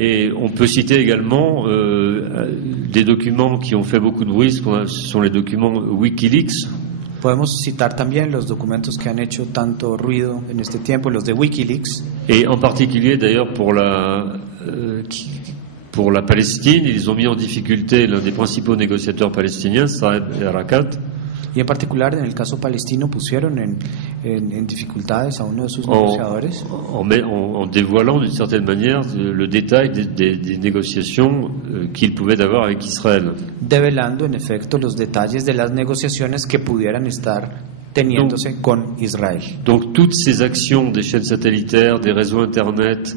Et on peut citer également des documents qui ont fait beaucoup de bruit, ce sont les documents Wikileaks. Podemos citar también los documentos que han hecho tanto ruido en este tiempo, los de Wikileaks. Et en particulier d'ailleurs pour la Palestine, ils ont mis en difficulté l'un des principaux négociateurs palestiniens, Saeb Erekat. Y en particular en el caso palestino pusieron en dificultades a uno de sus negociadores. En dévoilant d'une certaine manière le détail des négociations qu'ils pouvaient avoir avec Israël. Develando en efecto los detalles de las negociaciones que pudieran estar teniéndose con Israel. Donc toutes ces actions des chaînes satellitaires, des réseaux internet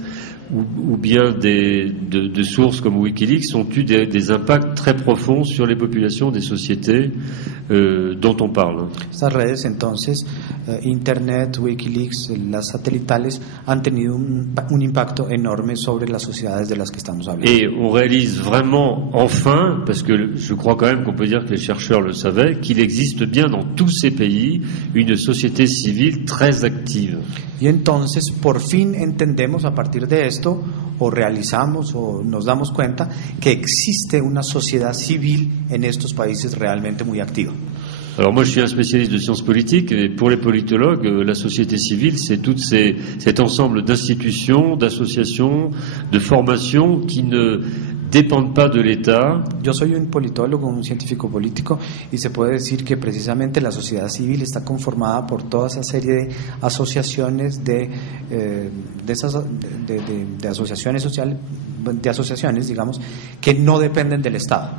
ou bien de sources comme Wikileaks ont eu des impacts très profonds sur les populations des sociétés dont on parle. Estas redes entonces, Internet, Wikileaks, las satelitales, han tenido un impacto enorme sobre las sociedades de las que estamos hablando. Et on réalise vraiment enfin, parce que je crois quand même qu'on peut dire que les chercheurs le savaient, qu'il existe bien dans tous ces pays une société civile très active. Y entonces por fin entendemos a partir de esto, o realizamos o nos damos cuenta que existe una sociedad civil en estos países realmente muy activa. Alors moi je suis un spécialiste de sciences politiques et pour les politologues la société civile c'est cet ensemble d'institutions, d'associations, de formations qui ne dépendent pas de l'État. Yo soy un politólogo, un científico político, y se puede decir que precisamente la sociedad civil está conformada por toda esa serie de asociaciones de asociaciones sociales, de asociaciones, digamos, que no dependen del Estado.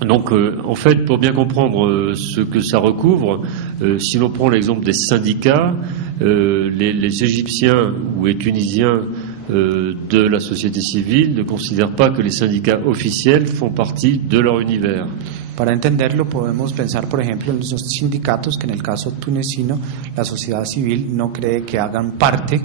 Donc, en fait, pour bien comprendre ce que ça recouvre, si l'on prend l'exemple des syndicats, les Égyptiens ou les Tunisiens de la société civile ne considèrent pas que les syndicats officiels font partie de leur univers. Para entenderlo podemos pensar, por ejemplo, en los sindicatos que en el caso tunecino la sociedad civil no cree que hagan parte.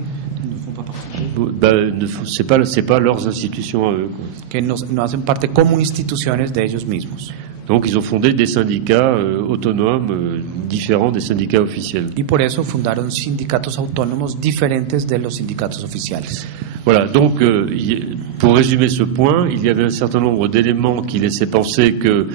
C'est pas leurs institutions à eux, quoi. Que no hacen parte como instituciones de ellos mismos. Donc ils ont fondé des syndicats autonomes différents des syndicats officiels. Y por eso fundaron sindicatos autónomos diferentes de los sindicatos oficiales. Voilà, donc pour résumer ce point, il y avait un certain nombre d'éléments qui laissaient penser que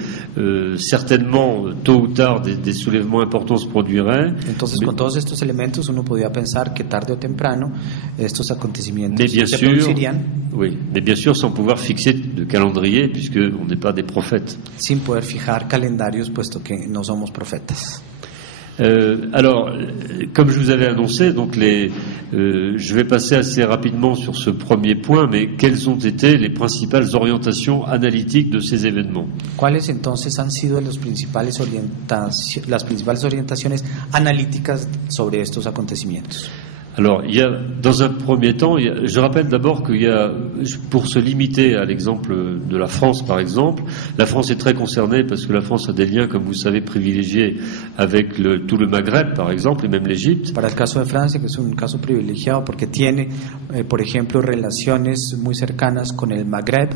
certainement, tôt ou tard, des soulèvements importants se produiraient. Entonces, con todos estos elementos, uno podía pensar que tarde o temprano estos acontecimientos se producirían. Oui, mais bien sûr sans pouvoir fixer de calendrier, puisqu'on n'est pas des prophètes. Sin poder fijar calendarios, puesto que no somos profetas. Alors, comme je vous avais annoncé, donc je vais passer assez rapidement sur ce premier point, mais quelles ont été les principales orientations analytiques de ces événements? ¿Cuáles entonces han sido las principales orientaciones analíticas sobre estos acontecimientos? Alors, il y a, dans un premier temps, je rappelle d'abord qu'il y a, pour se limiter à l'exemple de la France, par exemple, la France est très concernée parce que la France a des liens, comme vous savez, privilégiés avec tout le Maghreb, par exemple, et même l'Égypte. Para el caso de Francia, que es un caso privilegiado porque tiene, por ejemplo, relaciones muy cercanas con el Maghreb.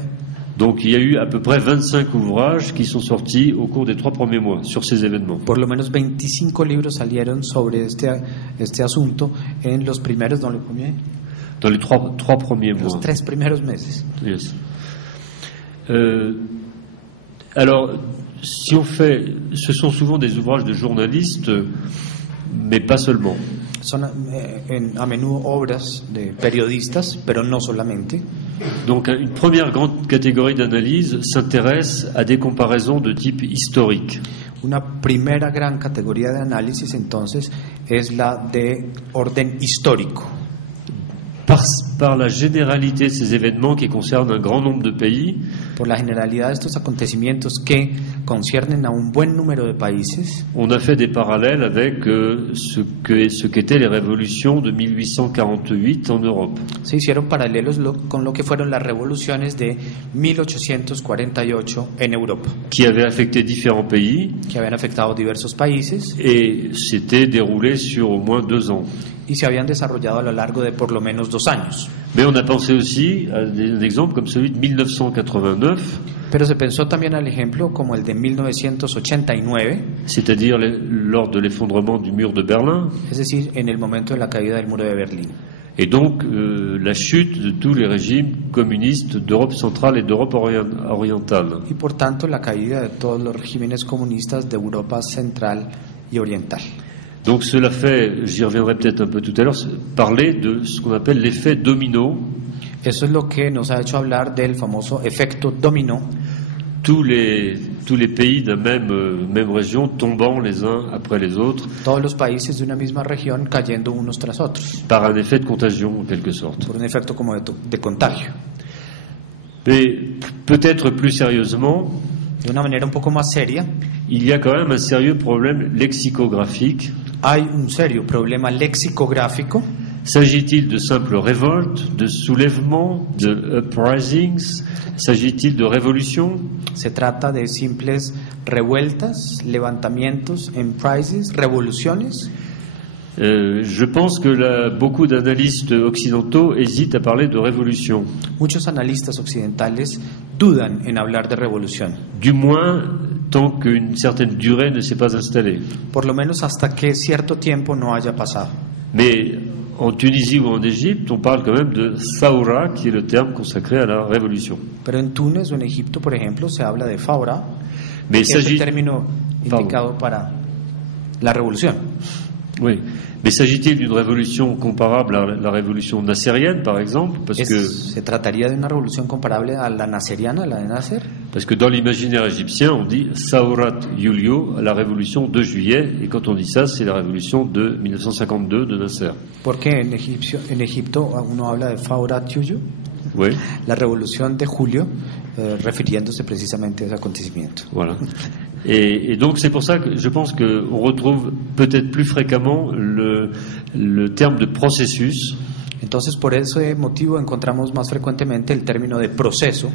Donc il y a eu à peu près 25 ouvrages qui sont sortis au cours des 3 premiers mois sur ces événements. Por lo menos 25 libros salieron sobre este asunto en los primeros, dans les 3 premiers mois. Los 3 primeros meses. Yes. Alors, si on fait, ce sont souvent des ouvrages de journalistes, mais pas seulement. Son a menudo obras de periodistas, pero no solamente. Donc une première grande catégorie d'analyse s'intéresse à des comparaisons de type historique. Una primera gran categoría de análisis entonces es la de orden histórico. Par la généralité de ces événements qui concernent un grand nombre de pays. Por la generalidad de estos acontecimientos que conciernen a un buen número de países. On a fait des parallèles avec ce qu'étaient les révolutions de 1848 en Europe. Se hicieron paralelos con lo que fueron las revoluciones de 1848 en Europa. Qui avaient affecté différents pays. Que habían afectado diversos países. Et s'étaient déroulés sur au moins 2 ans. Y se habían desarrollado a lo largo de por lo menos 2 años. Mais on a pensé aussi à un exemple comme celui de 1989. Pero se pensó también al ejemplo como el de 1989. C'est-à-dire lors de l'effondrement du mur de Berlin. Es decir, en el momento de la caída del muro de Berlín. Et donc la chute de tous les régimes communistes d'Europe centrale et d'Europe orientale. y por tanto la caída de todos los regímenes comunistas de Europa central y oriental. Donc cela fait, j'y reviendrai peut-être un peu tout à l'heure, parler de ce qu'on appelle l'effet domino. Eso es lo que nos ha hecho hablar del famoso efecto dominó. Tous les pays de même région tombant les uns après les autres Todos los países de una misma región cayendo unos tras otros, par un effet de contagion en quelque sorte. por un efecto como de contagio. Mais peut-être plus sérieusement, De una manera un poco más seria, il y a quand même un sérieux problème lexicographique. hay un serio problema lexicográfico. S'agit-il de simples révoltes, de soulèvements, de uprisings? S'agit-il de révolutions? Se trata de simples revueltas, levantamientos, emprises, revoluciones. Je pense que beaucoup d'analystes occidentaux hésitent à parler de révolution. Muchos analistas occidentales dudan en hablar de revolución, Du moins, tant qu'une certaine durée ne s'est pas installée. por lo menos hasta que cierto tiempo no haya pasado. Mais en Tunisie ou en Égypte, on parle quand même de Saoura, qui est le terme consacré à la révolution. Pero en Túnez o en Egipto, por ejemplo, se habla de Fawra, Mais que es el término indicado para la revolución. Oui. Mais s'agit-il d'une révolution comparable à la révolution nassérienne, par exemple? ¿Se trataría de una revolución comparable a la naseriana, la de Nasser? Parce que dans l'imaginaire égyptien, on dit Saourat Yulio, la révolution de juillet, et quand on dit ça, c'est la révolution de 1952 de Nasser. Porque en Egipto uno habla de Fawra Yuyu, Oui, la revolución de julio, refiriéndose precisamente a ese acontecimiento. voilà. Et donc c'est pour ça que je pense qu'on retrouve peut-être plus fréquemment le terme de processus. Entonces, por ese motivo encontramos más frecuentemente el término de proceso,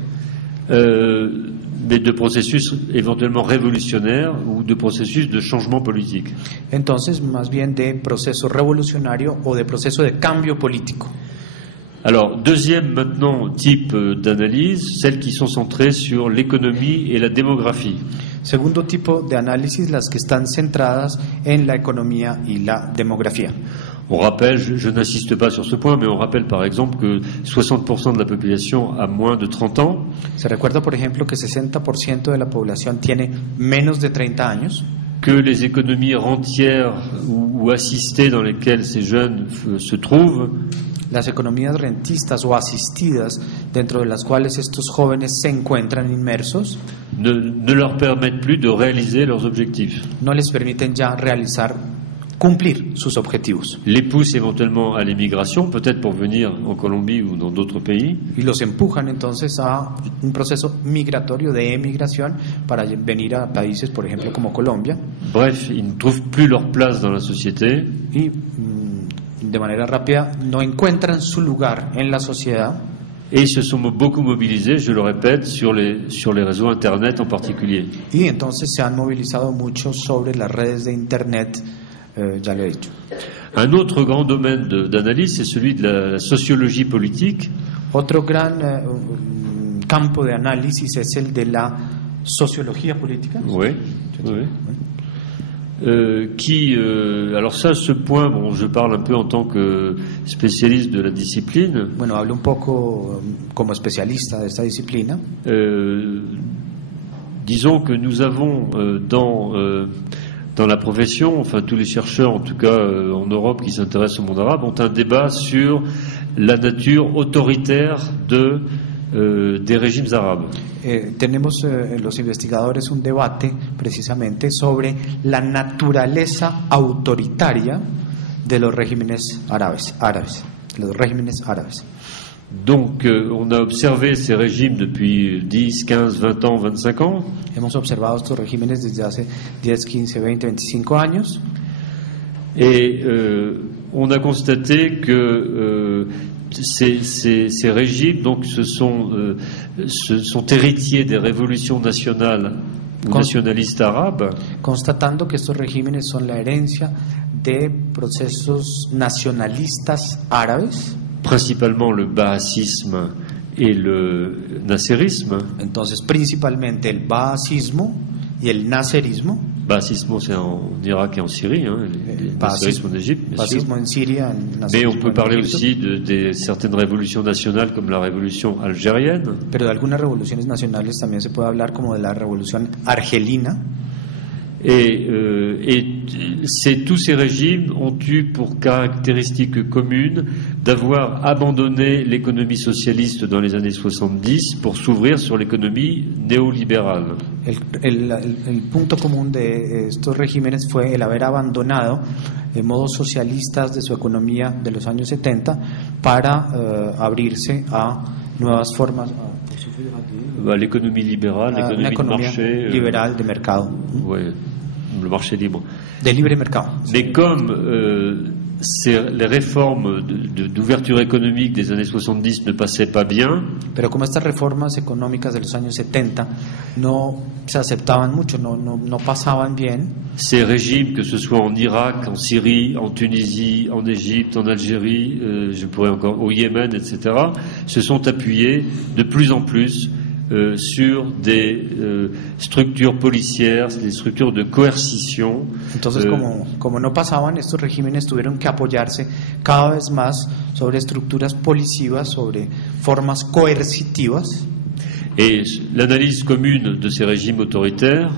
Mais de processus éventuellement révolutionnaire ou de processus de changement politique. entonces más bien de proceso revolucionario o de proceso de cambio político. Alors, deuxième maintenant type d'analyse, celles qui sont centrées sur l'économie et la démographie. Segundo tipo de análisis, las que están centradas en la economía y la demografía. On rappelle, je n'insiste pas sur ce point, mais on rappelle par exemple que 60% de la population a moins de 30 ans. Se recuerda, por ejemplo, que 60% de la población tiene menos de 30 años, Que les économies rentières ou assistées dans lesquelles ces jeunes se trouvent las economías rentistas o asistidas dentro de las cuales estos jóvenes se encuentran inmersos, ne leur permettent plus de réaliser leurs objectifs. no les permiten ya cumplir sus objetivos Les poussent éventuellement à l'émigration, peut-être pour venir en Colombie ou dans d'autres pays. y los empujan entonces a un proceso migratorio de emigración para venir a países, por ejemplo, como Colombia, Bref, ils ne trouvent plus leur place dans la société. y de manera rápida no encuentran su lugar en la sociedad. Et ils se sont beaucoup mobilisés, je le répète, sur les réseaux Internet en particulier. Y entonces se han movilizado mucho sobre las redes de Internet, ya lo he dicho. Un autre grand domaine d'analyse, c'est celui de la sociologie politique, Otro gran campo de análisis es el de la sociología política. oui, oui. Alors ça, ce point, bon, je parle un peu en tant que spécialiste de la discipline. Bueno, hablo un poco como especialista de esta disciplina. Disons que nous avons dans la profession, enfin tous les chercheurs, en tout cas en Europe qui s'intéressent au monde arabe, ont un débat sur la nature autoritaire des régimes arabes. Tenemos los investigadores un debate precisamente sobre la naturaleza autoritaria de los regímenes árabes, los regímenes árabes. Donc on a observé ces régimes depuis 10, 15, 20 ans, 25 ans. Hemos observado estos regímenes desde hace 10, 15, 20, 25 años. Et on a constaté que ces régimes donc sont héritiers des révolutions nationales ou nationalistes arabes. Constatando que estos regímenes son la herencia de procesos nacionalistas árabes, principalement le baasisme et le nasserisme. Entonces, principalmente el baasismo y el nasserismo. Baasismo, c'est en Irak et en Syrie, hein, les nationalismes en Égypte, bien sûr. Fascismo en Siria, Mais on nacionalismo peut en parler Egipto. aussi de certaines révolutions nationales comme la révolution algérienne. Pero de algunas revoluciones nacionales también se puede hablar como de la revolución argelina. Et tous ces régimes ont eu pour caractéristique commune d'avoir abandonné l'économie socialiste dans les années 70 pour s'ouvrir sur l'économie néolibérale. El punto común de estos regímenes fue el haber abandonado modos socialistas de su economía de los años 70 para abrirse a nuevas formas, L'économie libérale, a l'économie una de economía marché. liberal de mercado, Ouais, le marché libre. de libre mercado. Mais comme les réformes d'ouverture économique des années 70 ne passaient pas bien, Pero como estas reformas económicas de los años 70 no se aceptaban mucho, no pasaban bien, ces régimes, que ce soit en Irak, en Syrie, en Tunisie, en Égypte, en Algérie, je pourrais encore au Yémen, etc., se sont appuyés de plus en plus sur des structures policières, des structures de coercition. entonces como no pasaban, estos regímenes tuvieron que apoyarse cada vez más sobre estructuras policivas, sobre formas coercitivas. Et l'analyse commune de ces régimes autoritaires,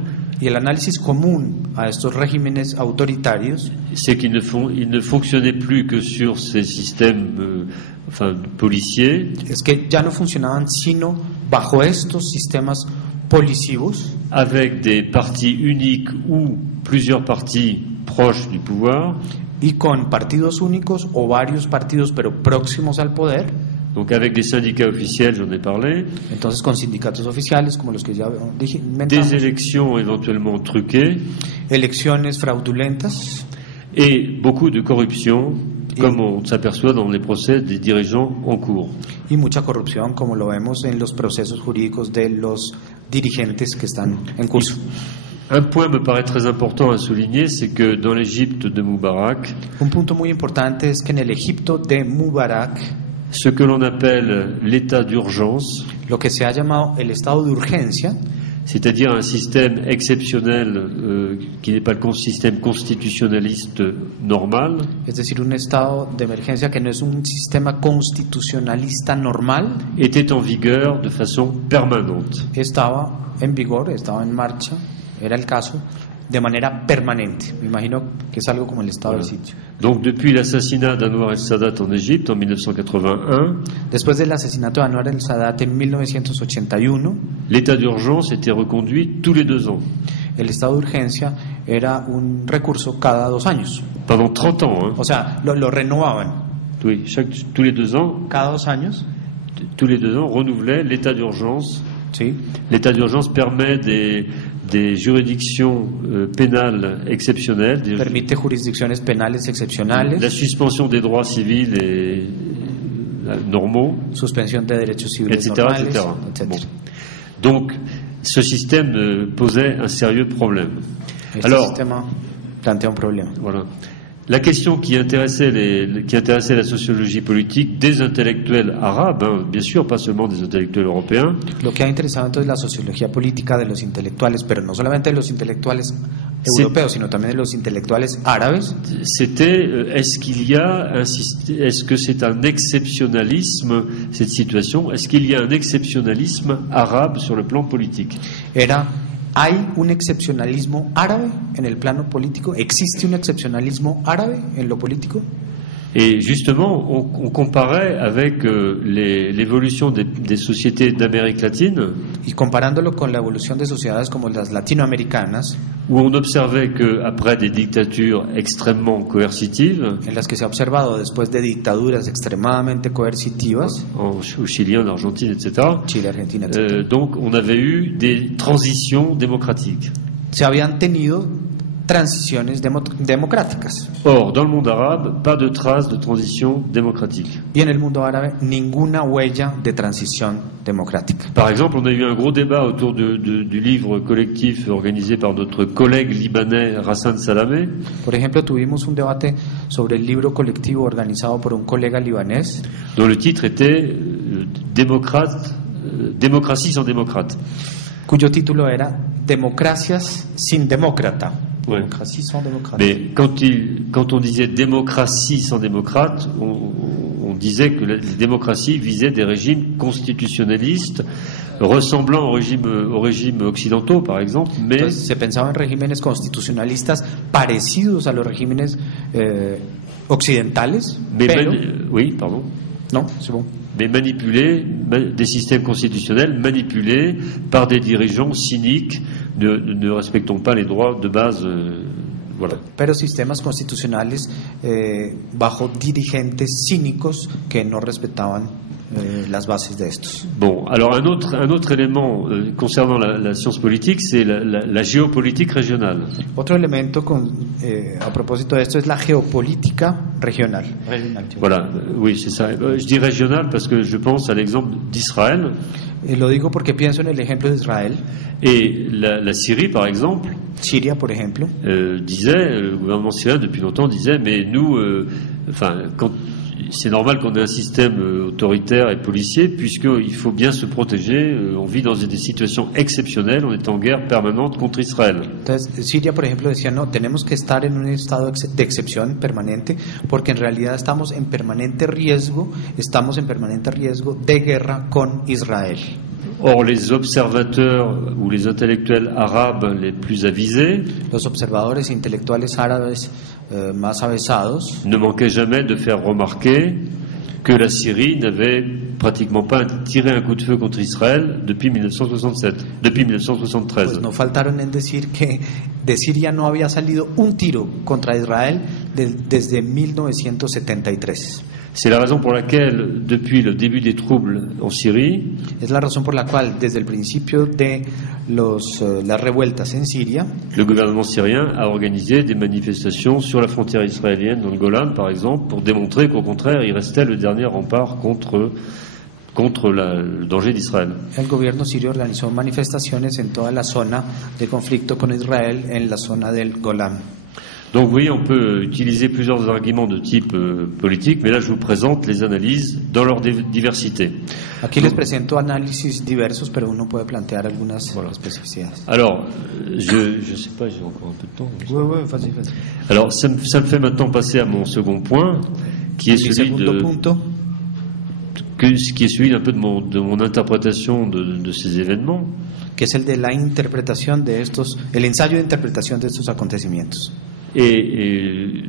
Y el análisis común a estos regímenes autoritarios c'est qu'ils ne fonctionnaient plus que sur ces systèmes policiers, es que ya no funcionaban sino bajo estos sistemas policivos, avec des partis uniques ou plusieurs partis proches du pouvoir, y con partidos únicos o varios partidos pero próximos al poder. donc avec des syndicats officiels, j'en ai parlé, Entonces con sindicatos oficiales como los que ya dije, des inventamos, élections éventuellement truquées elecciones fraudulentas et beaucoup de corruption, comme on s'aperçoit dans les procès des dirigeants en cours. y mucha corrupción, como lo vemos en los procesos jurídicos de los dirigentes que están en curso. Un point me paraît très important à souligner, c'est que dans l'Égypte de Moubarak, Un punto muy importante es que en el Egipto de Mubarak, ce que l'on appelle l'état d'urgence, lo que se ha llamado el estado de urgencia, c'est-à-dire un système exceptionnel qui n'est pas le système constitutionnaliste normal, es decir, un estado de emergencia que no es un sistema constitucionalista normal, était en vigueur de façon permanente. estaba en vigor, estaba en marcha, era el caso, de manera permanente. Me imagino que es algo como el estado de sitio. Donc depuis l'assassinat d'Anwar el-Sadat en Égypte en 1981, Después del asesinato de Anwar el-Sadat en 1981, l'état d'urgence était reconduit tous les 2 ans. el estado de urgencia era un recurso cada 2 años. Pendant 30 ans, hein. O sea, lo renovaban Oui, tous les 2 ans, cada 2 años. renouvelait l'état d'urgence. ¿Sí? L'état d'urgence permet des juridictions pénales exceptionnelles, Permite jurisdicciones penales excepcionales, la suspension des droits civils et normaux, suspensión de derechos civiles etc. normales, etc. etc. Bon. Donc, ce système posait un sérieux problème. Este Alors, sistema plantea un problema. voilà. La question qui intéressait la sociologie politique des intellectuels arabes, hein, bien sûr, pas seulement des intellectuels européens, Lo que ha interesado entonces la sociología política de los intelectuales, pero no solamente de los intelectuales Sí. europeos, sino también de los intelectuales árabes, c'était est-ce que c'est un exceptionnalisme, cette situation, est-ce qu'il y a un exceptionnalisme arabe sur le plan politique? era: ¿hay un excepcionalismo árabe en el plano político? ¿Existe un excepcionalismo árabe en lo político? Et justement, on comparait avec l'évolution des sociétés d'Amérique latine, Y comparándolo con la evolución de sociedades como las latinoamericanas, où on observait qu'après des dictatures extrêmement coercitives, en las que se ha observado después de dictaduras extremadamente coercitivas, au Chili, en Argentine, etc., Chile, Argentina, etc., donc on avait eu des transitions démocratiques. se habían tenido transiciones democráticas. Or, dans le monde arabe, pas de traces de transition démocratique. Y en el mundo árabe, ninguna huella de transición democrática. Par exemple, on a eu un gros débat autour du livre collectif organisé par notre collègue libanais Hassan Salamé, Por ejemplo, tuvimos un debate sobre el libro colectivo organizado por un colega libanés, dont le titre était Démocratie sans démocrate. cuyo título era democracias sin demócrata. Ouais. Démocratie sans démocrate. Mais quand on disait démocratie sans démocrate, on disait que la démocratie visait des régimes constitutionnalistes ressemblant aux régimes occidentaux, par exemple, mais Entonces, se pensaba en regímenes constitucionalistas parecidos a los regímenes occidentales, pero oui, pardon. no, c'est bon. Mais manipulés, des systèmes constitutionnels manipulés par des dirigeants cyniques, ne respectant pas les droits de base. Voilà. Pero sistemas constitucionales bajo dirigentes cínicos que no respetaban las bases de estos. Bon, alors un autre élément concernant la science politique, c'est la géopolitique régionale. Otro elemento a propósito de esto es la geopolítica regional. Voilà, oui, c'est ça. Je dis régional parce que je pense à l'exemple d'Israël. Lo digo porque pienso en el ejemplo de Israel. Et la Syrie, par exemple, Siria, por ejemplo, le gouvernement syrien depuis longtemps disait, mais nous, c'est normal qu'on ait un système autoritaire et policier, puisqu'il faut bien se protéger. On vit dans des situations exceptionnelles, on est en guerre permanente contre Israël. Entonces, Siria, por ejemplo, decía, no, tenemos que estar en un estado de excepción permanente, porque en realidad estamos en permanente riesgo de guerra con Israel. Or, les observateurs ou les intellectuels arabes les plus avisés Los observadores intelectuales árabes más avesados ne manquaient jamais de faire remarquer que la Syrie n'avait pratiquement pas tiré un coup de feu contre Israël depuis 1973. Pues no faltaron en decir que de Siria no había salido un tiro contra Israel desde 1973. C'est la raison pour laquelle, depuis le début des troubles en Syrie, Es la razón por la cual, desde el principio de las revueltas en Siria, le gouvernement syrien a organisé des manifestations sur la frontière israélienne, dans le Golan par exemple, pour démontrer qu'au contraire, il restait le dernier rempart contre le danger d'Israël. el gobierno sirio organizó manifestaciones en toda la zona de conflicto con Israel, en la zona del Golán. Donc vous voyez, on peut utiliser plusieurs arguments de type politique, mais là je vous présente les analyses dans leur diversité. Aquí les presento análisis diversos, pero uno puede plantear algunas especificidades. Alors, je sais pas, j'ai encore un peu de temps. Oui, vas-y. Alors, ça me fait maintenant passer à mon second point, qui est celui un peu de mon interprétation de ces événements. Que es el de la interpretación de el ensayo de interpretación de estos acontecimientos. Et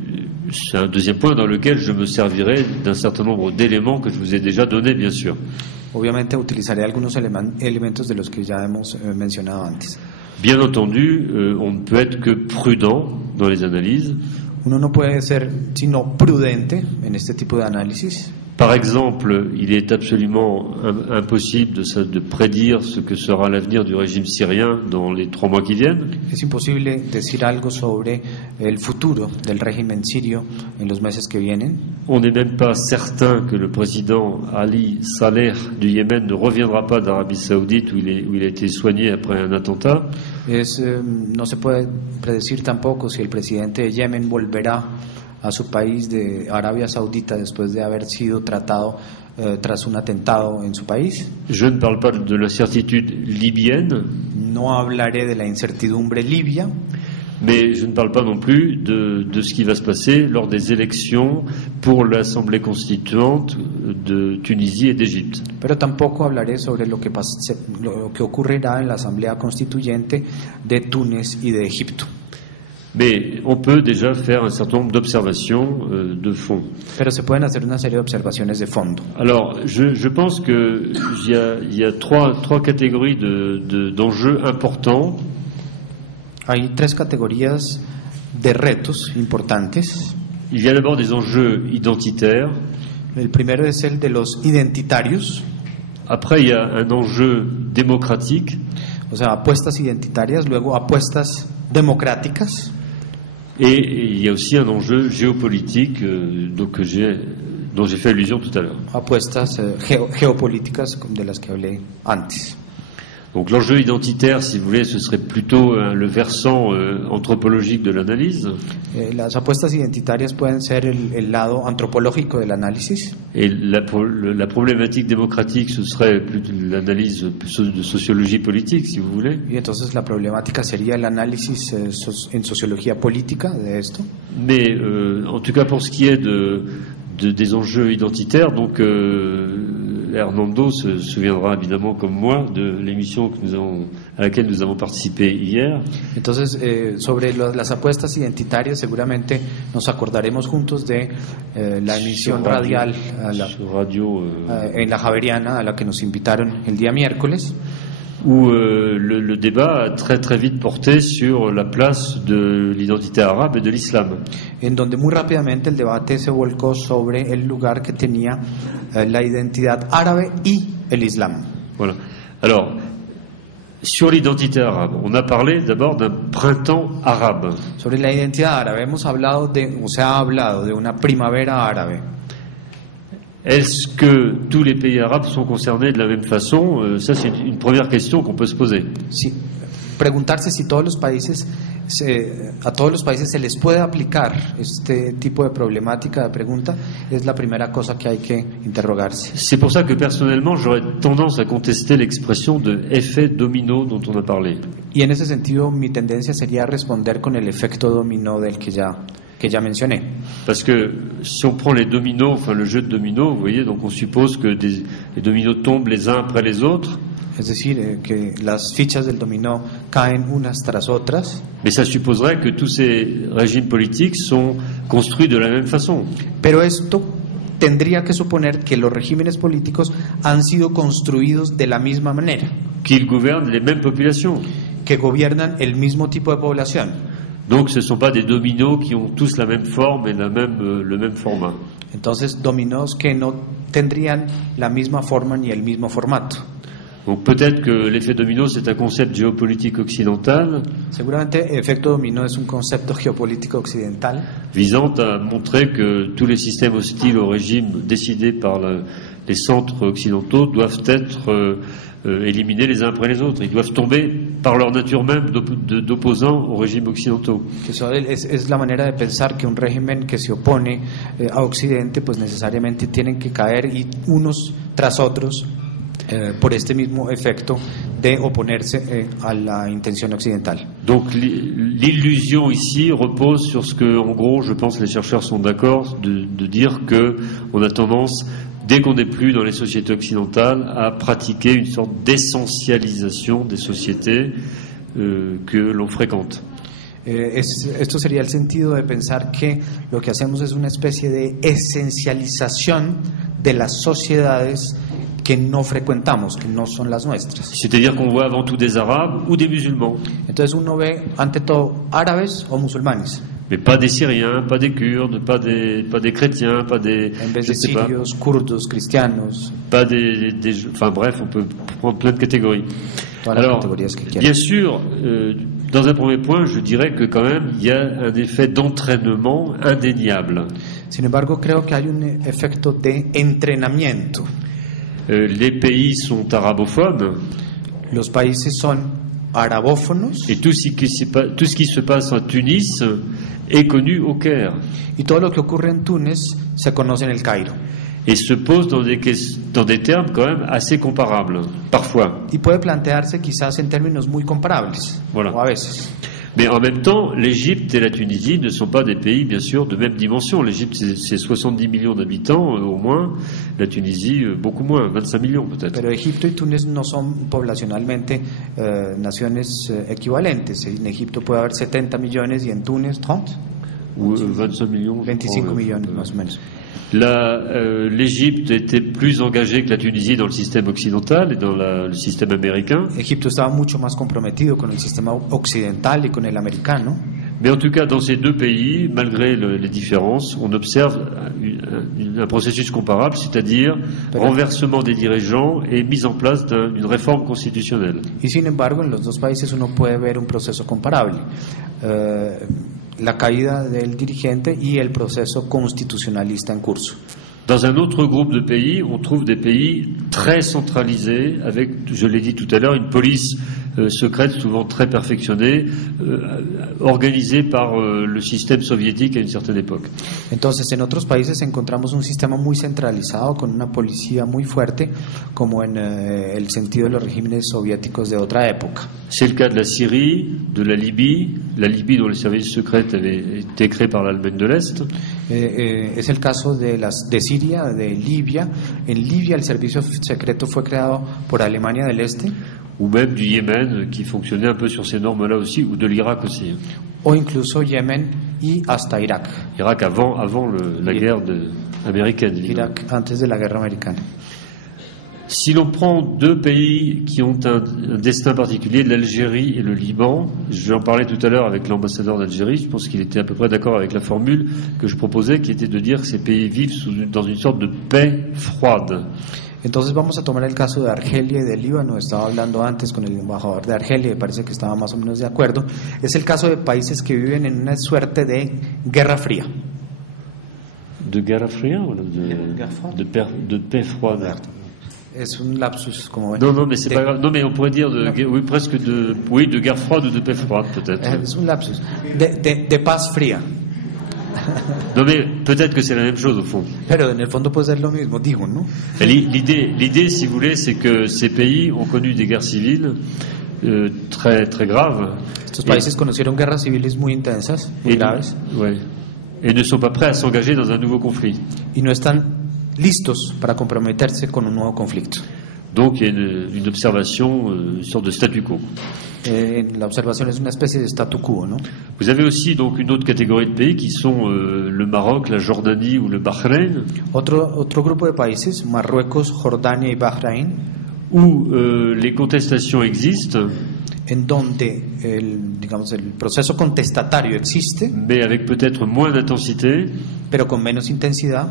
c'est un deuxième point dans lequel je me servirai d'un certain nombre d'éléments que je vous ai déjà donnés, bien sûr. Obviamente utilizaré algunos elementos de los que ya hemos mencionado antes. Bien entendu, on ne peut être que prudent dans les analyses. Uno no puede ser sino prudente en este tipo de análisis. Par exemple, il est absolument impossible de prédire ce que sera l'avenir du régime syrien dans les 3 mois qui viennent. Es imposible decir algo sobre el futuro del régimen sirio en los meses que vienen. On n'est même pas certain que le président Ali Saleh du Yémen ne reviendra pas d'Arabie Saoudite où il a été soigné après un attentat. No se puede predecir tampoco si el presidente de Yemen volverá a su país de Arabia Saudita después de haber sido tratado tras un atentado en su país. Je ne parle pas de l'incertitude libyenne. No hablaré de la incertidumbre libia. Mais je ne parle pas non plus de ce qui va se passer lors des élections pour l'Assemblée constituante de Tunisie et d'Égypte. Pero tampoco hablaré sobre lo que ocurrirá en la Asamblea Constituyente de Túnez y de Egipto. Mais on peut déjà faire un certain nombre d'observations de fond. Pero se pueden hacer una serie de observaciones de fondo. Alors, je pense que il y a trois catégories d'enjeux importants. Hay 3 categorías de retos importantes. Il y a d'abord des enjeux identitaires. El primero es el de los identitarios. Après, il y a un enjeu démocratique. O sea, apuestas identitarias, luego apuestas democráticas. Et il y a aussi un enjeu géopolitique dont j'ai fait allusion tout à l'heure. Apuestas geopolíticas de las que hablé antes. Donc l'enjeu identitaire, si vous voulez, ce serait plutôt le versant anthropologique de l'analyse. Las apuestas identitarias pueden ser el lado antropológico del análisis. Et la problématique démocratique, ce serait plutôt l'analyse de sociologie politique, si vous voulez. Y entonces la problemática sería el análisis en sociología política de esto. Mais en tout cas pour ce qui est des enjeux identitaires, donc Hernando se souviendra évidemment comme moi de l'émission à laquelle nous avons participé hier. Entonces, sobre las apuestas identitarias, seguramente nos acordaremos juntos de la emisión radial en la Javeriana a la que nos invitaron el día miércoles. Où le débat a très très vite porté sur la place de l'identité arabe et de l'islam. En donde muy rápidamente el debate se volcó sobre el lugar que tenía la identidad árabe y el islam. Voilà. Alors, sur l'identité arabe, on a parlé d'abord d'un printemps arabe. Sobre la identidad árabe se ha hablado de una primavera árabe. Est-ce que tous les pays arabes sont concernés de la même façon? Ça, c'est une première question qu'on peut se poser. Sí. Preguntarse si a todos los países se les puede aplicar este tipo de problemática de pregunta es la primera cosa que hay que interrogarse. C'est pour ça que personnellement, j'aurais tendance à contester l'expression de effet domino dont on a parlé. Y en ese sentido, mi tendencia sería responder con el efecto dominó del que ya mencioné. Parce que si on prend les dominos, enfin le jeu de dominos, vous voyez, donc on suppose que les dominos tombent les uns après les autres. Es decir, que las fichas del dominó caen unas tras otras. Mais ça supposerait que tous ces régimes politiques sont construits de la même façon. Pero esto tendría que suponer que los regímenes políticos han sido construidos de la misma manera. Qu'ils gouvernent les mêmes populations. Que gobiernan el mismo tipo de población. Donc ce ne sont pas des dominos qui ont tous la même forme et le même format. Entonces dominos que no tendrían la misma forma ni el mismo formato. Donc peut-être que l'effet domino c'est un concept géopolitique occidental. Seguramente efecto dominó es un concepto geopolítico occidental. Visant à montrer que tous les systèmes hostiles au régime décidés par les centres occidentaux doivent être éliminés les uns après les autres. Ils doivent tomber par leur nature même d'opposants aux régimes occidentaux. Eso es la manera de pensar que un régimen que se opone a Occidente pues necesariamente tienen que caer y unos tras otros por este mismo efecto de oponerse a la intención occidental. Donc l'illusion ici repose sur ce que, en gros, je pense les chercheurs sont d'accord de dire que on a tendance, dès qu'on n'est plus dans les sociétés occidentales, à pratiquer une sorte d'essentialisation des sociétés que l'on fréquente. Esto sería el sentido de pensar que lo que hacemos es una especie de esencialización de las sociedades que no frecuentamos, que no son las nuestras. C'est-à-dire qu'on voit avant tout des Arabes ou des musulmans. Entonces uno ve ante todo árabes o musulmanes. Mais pas des Syriens, pas des Kurdes, pas des chrétiens, pas des... En vez de sirios, kurdos, cristianos. Pas enfin bref, on peut prendre plein de catégories. Alors, bien sûr, dans un premier point, je dirais que quand même, il y a un effet d'entraînement indéniable. Sin embargo, creo que hay un efecto de entrenamiento. Les pays sont arabophones. Los países son arabófonos. Et tout ce qui se passe en Tunis est connu au Caire. Y todo lo que ocurre en Túnez se conoce en el Cairo. Et se pose dans des termes quand même assez comparables, parfois. Y puede plantearse quizás en términos muy comparables, voilà. O a veces. Mais en même temps, l'Égypte et la Tunisie ne sont pas des pays, bien sûr, de même dimension. L'Égypte, c'est 70 millions d'habitants, au moins. La Tunisie, beaucoup moins, 25 millions peut-être. Pero Egipto y Túnez no son poblacionalmente naciones equivalentes. En Egipto puede haber 70 millones y en Túnez 30. Ou 25 millions. 25 millones, más o menos. L'Égypte était plus engagée que la Tunisie dans le système occidental et dans le système américain. Egipto estaba mucho más comprometido con el sistema occidental y con el americano. Mais en tout cas, dans ces deux pays, malgré les différences, on observe un processus comparable, c'est-à-dire renversement des dirigeants et mise en place d'une réforme constitutionnelle. Y sin embargo, en los dos países uno puede ver un proceso comparable. La caída del dirigente y el proceso constitucionalista en curso. Dans un autre groupe de pays, on trouve des pays très centralisés, avec, je l'ai dit tout à l'heure, une police secrète souvent très perfectionnée, organisée par le système soviétique à une certaine époque. Entonces, en otros países encontramos un sistema muy centralizado con una policía muy fuerte, como en el sentido de los regímenes soviéticos de otra época. C'est le cas de la Syrie, de la Libye dont les services secrets avaient été créés par l'Allemagne de l'Est. Es el caso de Siria, de Libia. En Libia el servicio secreto fue creado por Alemania del Este. Ou même du Yémen, qui fonctionnait un peu sur ces normes-là aussi, ou de l'Irak aussi. O incluso Yemen y hasta Irak. Irak avant la guerre américaine. Irak antes de la guerra americana. Si l'on prend deux pays qui ont un destin particulier, l'Algérie et le Liban, je vais en parler tout à l'heure avec l'ambassadeur d'Algérie, je pense qu'il était à peu près d'accord avec la formule que je proposais, qui était de dire que ces pays vivent dans une sorte de paix froide. Entonces vamos a tomar el caso de Argelia y del Líbano. Estaba hablando antes con el embajador de Argelia y parece que estaba más o menos de acuerdo. Es el caso de países que viven en una suerte de guerra fría. ¿De guerra fría o de paix froide? Es un lapsus, como ven. Non, mais c'est pas grave. Non, mais on pourrait dire presque de guerre froide ou de paix froide, peut-être. Es un lapsus. De paz fría. Non, mais peut-être que c'est la même chose au fond. Pero en el fondo puede ser lo mismo, digo, ¿no? L'idée, si vous voulez, c'est que ces pays ont connu des guerres civiles très très graves. Estos países conocieron guerras civiles muy intensas, muy graves. Ouais. Et ne sont pas prêts à s'engager dans un nouveau conflit. Y no están listos para comprometerse con un nuevo conflicto. Donc il y a une observation, une sorte de statu quo. La observación es una especie de statu quo, ¿no? Vous avez aussi donc une autre catégorie de pays qui sont le Maroc, la Jordanie ou le Bahreïn. Otro grupo de países, Marruecos, Jordania y Bahreïn, où les contestations existent. En donde el proceso contestatario existe, mais avec peut-être moins d'intensité, pero con menos intensidad.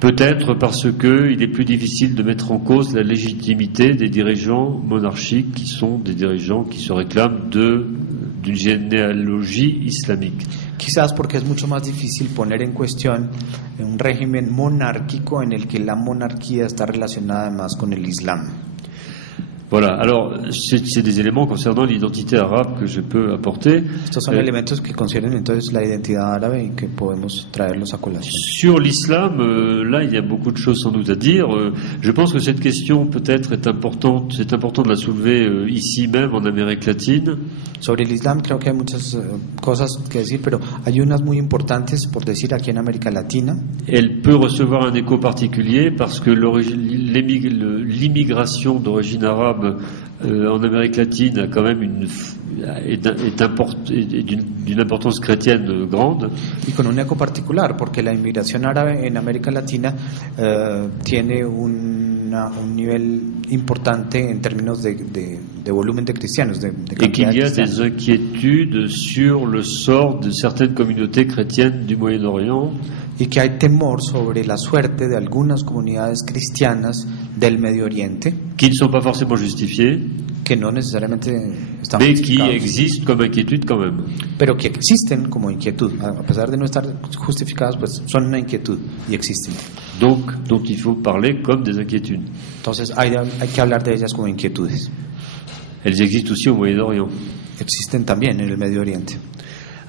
Peut-être parce qu'il est plus difficile de mettre en cause la légitimité des dirigeants monarchiques qui sont des dirigeants qui se réclament d'une généalogie islamique. Quizás porque es mucho más difícil poner en cuestión un régimen monárquico en el que la monarquía está relacionada además con el Islam. Voilà, alors c'est des éléments concernant l'identité arabe que je peux apporter. Estos son elementos que conciernen entonces la identidad árabe y que podemos traerlos a colación. Sur l'islam, là il y a beaucoup de choses sans doute à dire. Je pense que cette question peut-être est importante, c'est important de la soulever ici même en Amérique latine. Sobre el Islam creo que hay muchas cosas que decir, pero hay unas muy importantes por decir aquí en América Latina. Elle peut recevoir un écho particulier parce que l'immigration d'origine arabe en Amérique latine a quand même d'une importance chrétienne grande. Y con un eco particular, porque la inmigración árabe en América Latina tiene un nivel importante en términos de volumen de cristianos, de et qu'il y a cristianos. des inquiétudes sur le sort de certaines communautés chrétiennes du Moyen-Orient. Y que hay temor sobre la suerte de algunas comunidades cristianas del Medio Oriente, Qui ne sont pas forcément justifiées, que no necesariamente están mais qui justificados, existent comme inquiétude quand même. pero que existen como inquietud, a pesar de no estar justificadas, pues son una inquietud y existen. Donc il faut parler comme des inquiétudes. Entonces hay que hablar de ellas como inquietudes. Elles existent aussi au Moyen-Orient. Existen también en el Medio Oriente.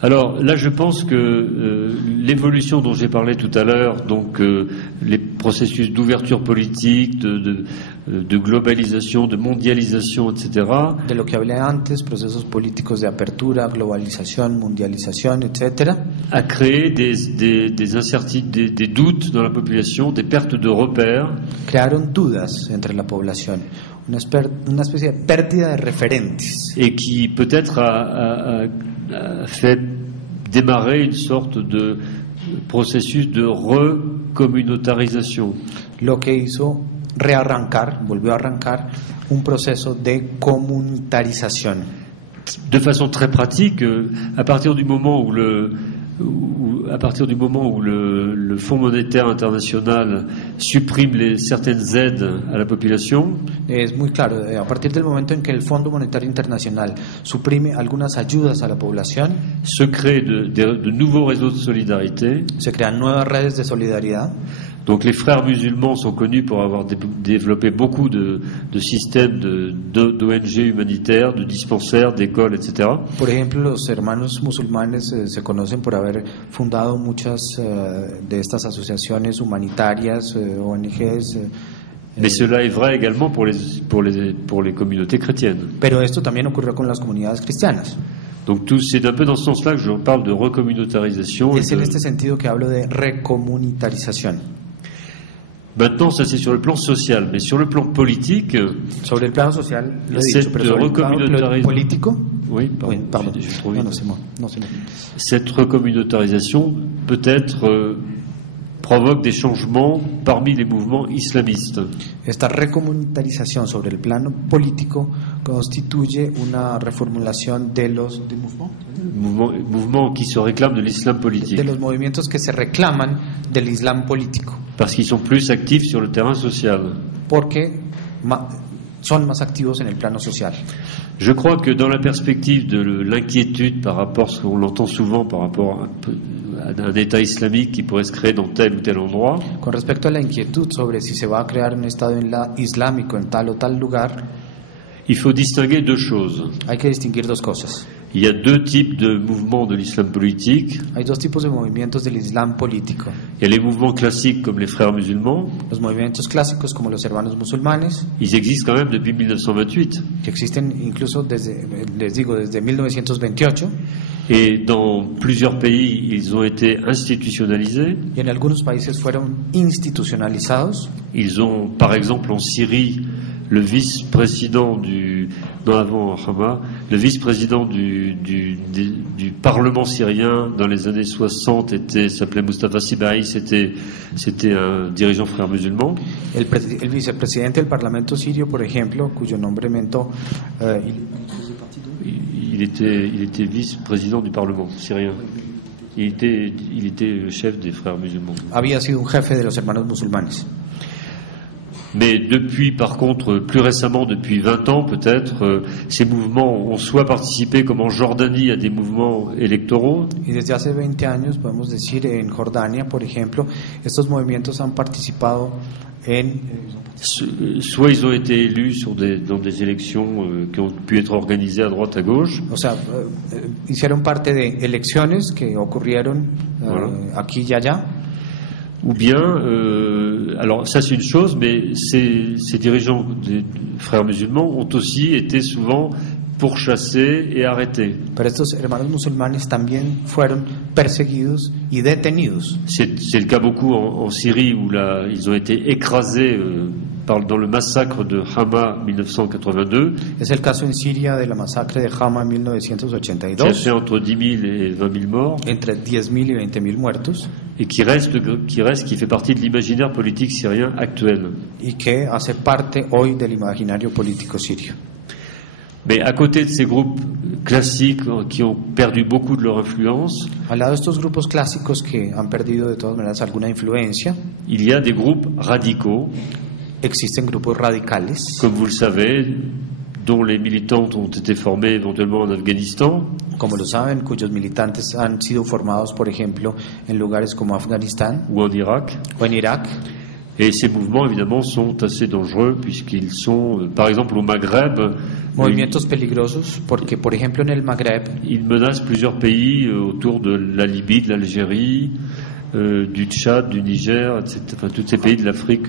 Alors là, je pense que l'évolution dont j'ai parlé tout à l'heure, donc les processus d'ouverture politique, de globalisation, de mondialisation, etc., De lo que hablé antes, procesos políticos de apertura, globalización, mundialización, etcétera, a créé des incertitudes, des doutes dans la population, des pertes de repères, crearon dudas entre la población, una especie de pérdida de referentes, et qui peut-être a fait démarrer une sorte de processus de recommunautarisation. lo que hizo volvió a arrancar un proceso de comunitarización. De façon très pratique, à partir du moment où le Fonds monétaire international supprime certaines aides à la population, Es muy claro, a partir del momento en que el Fondo Monetario Internacional suprime algunas ayudas a la población, se créent de nouveaux réseaux de solidarité. se crean nuevas redes de solidaridad. Donc les frères musulmans sont connus pour avoir développé beaucoup de systèmes d'ONG humanitaires, de dispensaires, d'écoles, etc. Por ejemplo, los hermanos musulmanes se conocen por haber fundado muchas de estas asociaciones humanitarias, ONGs. Mais cela est vrai également pour les communautés chrétiennes. Pero esto también ocurrió con las comunidades cristianas. Donc c'est un peu dans ce sens-là que je parle de recommunautarisation. Es en este sentido que hablo de recomunitarización. Maintenant, ça c'est sur le plan social, mais sur le plan politique. Sobre el plano social, lo he dicho, pero sobre el plano político. Oui, pardon. Cette recommunautarisation peut-être provoque des changements parmi les mouvements islamistes. Esta recomunitarización sobre el plano político constituye una reformulación de los mouvements qui se réclament de l'islam politique. De los movimientos que se reclaman del islam político. Parce qu'ils sont plus actifs sur le terrain social. Porque son más activos en el plano social. Je crois que dans la perspective de l'inquiétude par rapport à ce qu'on l'entend souvent par rapport à un État islamique qui pourrait se créer dans tel ou tel endroit. Con respecto a la inquietud sobre si se va a crear un Estado islámico en tal o tal lugar, il faut distinguer deux choses. Hay que distinguir dos cosas. Il y a deux types de mouvements de l'islam politique. Hay dos tipos de movimientos del islam político. Il y a les mouvements classiques comme les frères musulmans. Los movimientos clásicos como los hermanos musulmanes. Ils existent quand même depuis 1928. Que existen incluso desde 1928. Et dans plusieurs pays, ils ont été institutionnalisés. Y en algunos países fueron institucionalizados. Ils ont, par exemple, en Syrie, le vice-président du Parlement syrien dans les années 60 s'appelait Mustafa Sibai, c'était un dirigeant frère musulman. El vicepresidente del Parlamento sirio, por ejemplo, cuyo nombramiento il était vice-président du Parlement syrien. Il était le chef des frères musulmans. Había sido un jefe de los hermanos musulmanes. Mais depuis, par contre, plus récemment, depuis 20 ans peut-être, ces mouvements ont soit participé, comme en Jordanie, à des mouvements électoraux. Y desde hace 20 años, podemos decir, en Jordania, por ejemplo, estos movimientos han participado en... Soit ils ont été élus dans des élections qui ont pu être organisées à droite, à gauche. O sea, hicieron parte de elecciones que ocurrieron aquí y allá. Ou bien, alors ça c'est une chose, mais ces dirigeants des frères musulmans ont aussi été souvent pourchassés et arrêtés. Pero estos hermanos musulmanes también fueron perseguidos y detenidos. C'est le cas beaucoup en Syrie où là ils ont été écrasés dans le massacre de Hama 1982. Es el caso en Siria de la masacre de Hama en 1982. Qui a fait entre 10 000 et 20 000 morts. Entre 10.000 y 20.000 muertos. Et qui fait partie de l'imaginaire politique syrien actuel. Y que hace parte hoy del imaginario político sirio. Mais à côté de ces groupes classiques qui ont perdu beaucoup de leur influence, al lado de estos grupos clásicos que han perdido de todas maneras alguna influencia, il y a des groupes radicaux. Existen grupos radicales. Comme vous le savez, dont les militants ont été formés éventuellement en Afghanistan. Como lo saben, cuyos militantes han sido formados, por ejemplo, en lugares como Afganistán ou en Irak. O en Irak. Et ces mouvements, évidemment, sont assez dangereux puisqu'ils sont, par exemple, au Maghreb. Movimientos peligrosos porque, por ejemplo, en el Magreb. Ils menacent plusieurs pays autour de la Libye, de l'Algérie, du Tchad, du Niger, etc. Enfin, tous ces pays de l'Afrique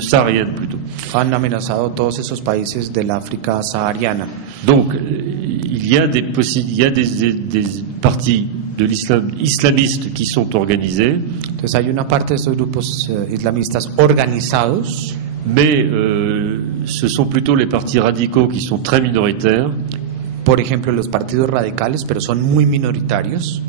saharienne plutôt. Han amenazado todos esos países de la África sahariana. Donc, il y a des partis de l'islam islamistes qui sont organisés. Entonces hay una parte de estos grupos islamistas organizados. Mais ce sont plutôt les partis radicaux qui sont très minoritaires. Por ejemplo, los partidos radicales, pero son muy minoritarios.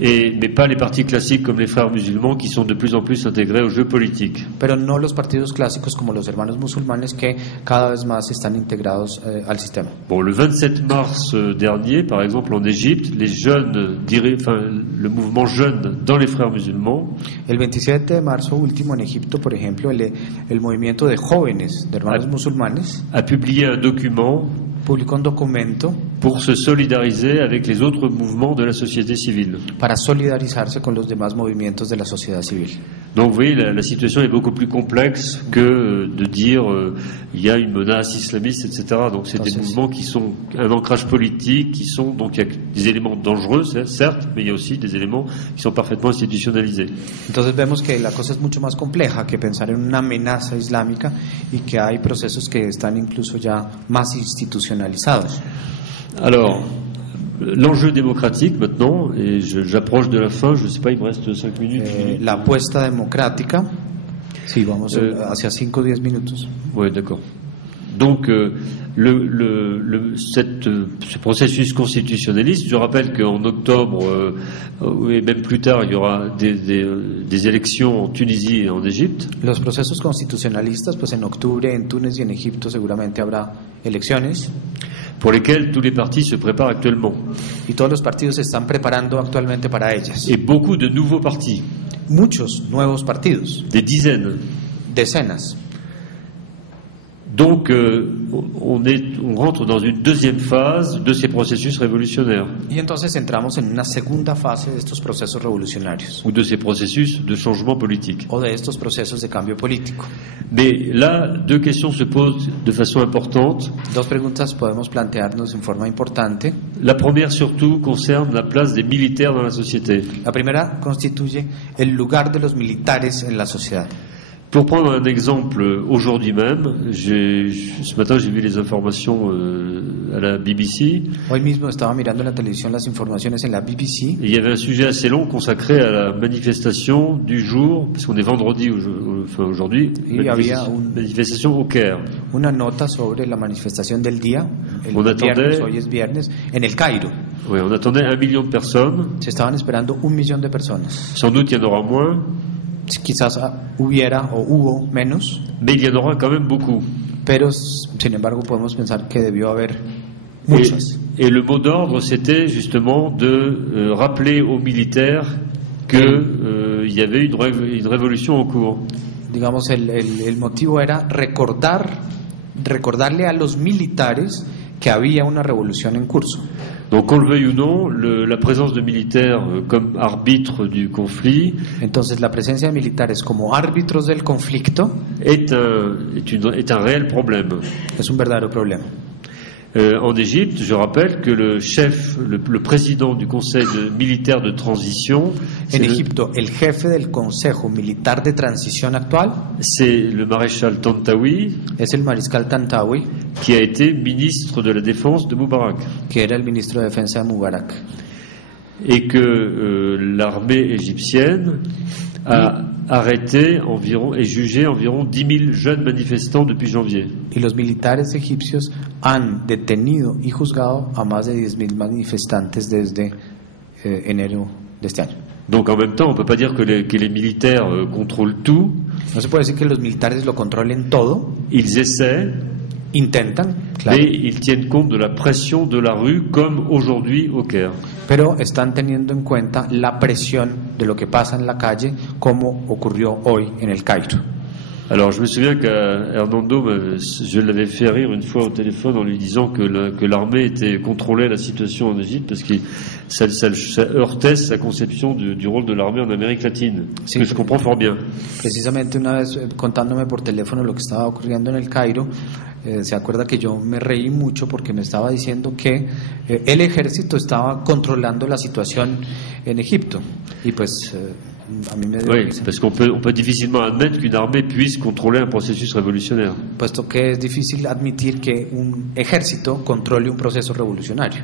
Mais pas les partis classiques comme les frères musulmans qui sont de plus en plus intégrés au jeu politique. Pero no los partidos clásicos como los hermanos musulmanes que cada vez más están integrados al sistema. Bon, le 27 mars dernier, par exemple en Égypte, les jeunes, le mouvement jeune dans les frères musulmans. El 27 de marzo último en Egipto, por ejemplo, el movimiento de jóvenes de hermanos musulmanes a publié un document. Publicó un documento pour se solidariser avec les autres mouvements de la société civile. Para solidarizarse con los demás movimientos de la sociedad civil. Donc vous voyez, la situation est beaucoup plus complexe que de dire il y a une menace islamiste, etc. Donc c'est des mouvements qui sont un ancrage politique, donc il y a des éléments dangereux, certes, mais il y a aussi des éléments qui sont parfaitement institutionnalisés. Entonces vemos que la cosa es mucho más compleja que pensar en una amenaza islámica y que hay procesos que están incluso ya más institucionalizados. Alors, l'enjeu démocratique maintenant, et j'approche de la fin, je ne sais pas, il me reste 5 minutes. La apuesta democrática, sí, vamos hacia 5 o 10 minutos. Oui, d'accord. Donc, ce processus constitutionnaliste, je rappelle qu'en octobre, et même plus tard, il y aura des élections en Tunisie et en Égypte. Los procesos constitucionalistas, pues en octubre en Túnez y en Egipto seguramente habrá elecciones. Pour lesquelles tous les partis se préparent actuellement. Y todos los partidos se están preparando actualmente para ellas. Et beaucoup de nouveaux partis. Muchos nuevos partidos. Des dizaines. Decenas. Donc, on rentre dans une deuxième phase de ces processus révolutionnaires. Y entonces entramos en una segunda fase de estos procesos revolucionarios. Ou de ces processus de changement politique. O de estos procesos de cambio político. Mais là, deux questions se posent de façon importante. Dos preguntas podemos plantearnos en forma importante. La première, surtout, concerne la place des militaires dans la société. La primera constituye el lugar de los militares en la sociedad. Pour prendre un exemple, aujourd'hui même, ce matin j'ai vu les informations à la BBC. Hoy mismo estaba mirando en la televisión las informaciones en la BBC. Et il y avait un sujet assez long consacré à la manifestation du jour, parce qu'on est vendredi, aujourd'hui, manifestation au Caire. Una nota sobre la manifestación del día, hoy es viernes, en el Cairo. Oui, on attendait 1 million de personnes. Se estaban esperando 1 millón de personas. Sans doute il y en aura moins. Quizás hubiera o hubo menos, mais il y en aura quand même beaucoup. Pero sin embargo podemos pensar que debió haber muchas. Et le mot d'ordre c'était justement de rappeler aux militaires que il y avait une révolution en cours. Digamos el motivo era recordarle a los militares que había una revolución en curso. Donc, qu'on le veuille ou non, la présence de militaires comme arbitres du conflit. Entonces, la presencia de militares como árbitros del conflicto est un réel problème. Es un verdadero problema. En Égypte, je rappelle que le président du Conseil militaire de transition. En Egipto, el jefe del Consejo Militar de Transición actual. C'est le maréchal Tantawi. Es el mariscal Tantawi. Qui a été ministre de la Défense de Moubarak. Que era el ministro de Defensa de Moubarak. Et que l'armée égyptienne a arrêté et jugé environ 10 000 jeunes manifestants depuis janvier. Y los militares egipcios han detenido y juzgado a más de 10.000 manifestantes desde enero de este año. Donc en même temps, on ne peut pas dire que les militaires contrôlent tout. No se puede decir que los militares lo controlen todo. Ils essaient. Intentan, claro. Mais ils tiennent compte de la pression de la rue, comme aujourd'hui au Caire. Pero están teniendo en cuenta la presión de lo que pasa en la calle, como ocurrió hoy en el Cairo. Alors, je me souviens qu'Hernando, je l'avais fait rire une fois au téléphone en lui disant que l'armée contrôlait la situation en Égypte parce que ça heurtait sa conception du rôle de l'armée en Amérique latine, sí, que je comprends fort bien. Precisamente una vez contándome por teléfono lo que estaba ocurriendo en el Cairo, se acuerda que yo me reí mucho porque me estaba diciendo que el ejército estaba controlando la situación en Egipto y pues a mí me dio risa. Parce qu'on peut difficilement admettre qu'une armée puisse contrôler un processus révolutionnaire. Puesto que es difícil admitir que un ejército controle un proceso revolucionario.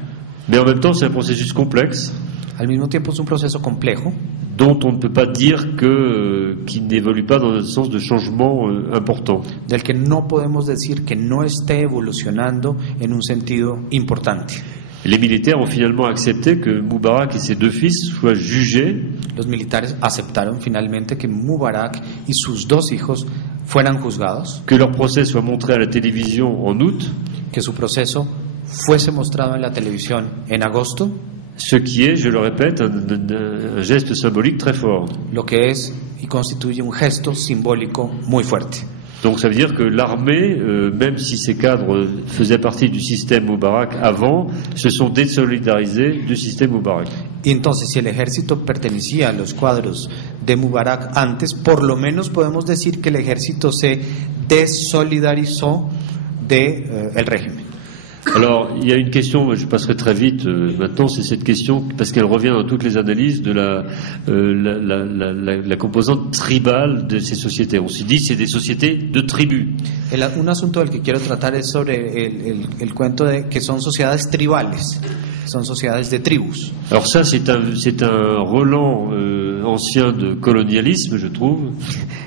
Mais en même temps, c'est un processus complexe. Al mismo tiempo es un proceso complejo. Dont on ne peut pas dire qu'il n'évolue pas dans un sens de changement important. Del que no podemos decir que no esté evolucionando en un sentido importante. Les militaires ont finalement accepté que Moubarak et ses 2 fils soient jugés. Los militares aceptaron finalmente que Moubarak y sus 2 hijos fueran juzgados. Que leur procès soit montré à la télévision en août. Que su proceso fuese mostrado en la televisión en agosto. Ce qui est, je le répète, un geste symbolique très fort. Lo que es y constituye un gesto simbólico muy fuerte. Donc ça veut dire que l'armée, même si ces cadres faisaient partie du système Moubarak avant, se sont désolidarisés du système Moubarak. Y entonces, si el ejército pertenecía a los cuadros de Mubarak antes, por lo menos podemos decir que el ejército se desolidarizó del régimen. Alors, il y a une question, je passerai très vite maintenant, c'est cette question, parce qu'elle revient dans toutes les analyses de la composante tribale de ces sociétés. On se dit c'est des sociétés de tribus. Un asunto del que quiero tratar es sobre el cuento de que son sociedades tribales, son sociedades de tribus. Alors ça, c'est un relan ancien de colonialisme, je trouve.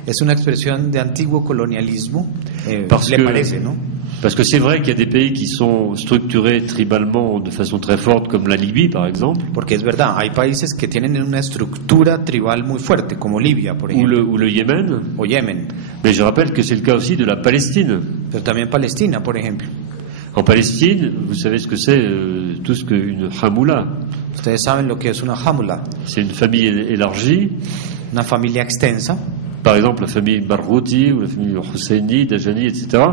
Es una expresión de antiguo colonialismo, le parece, ¿no? Parce que c'est vrai qu'il y a des pays qui sont structurés tribalement de façon très forte, comme la Libye, par exemple. Porque es verdad, hay países que tienen una estructura tribal muy fuerte, como Libia, por ejemplo. Ou le Yémen. O Yemen. Mais je rappelle que c'est le cas aussi de la Palestine. Pero también Palestina, por ejemplo. En Palestine, vous savez ce que c'est, tout ce qu'une Hamoula. Ustedes saben lo que es una Hamoula. C'est une famille élargie. Una familia extensa. Par exemple, la famille Barghouti ou la famille Husseini, Dajani, etc.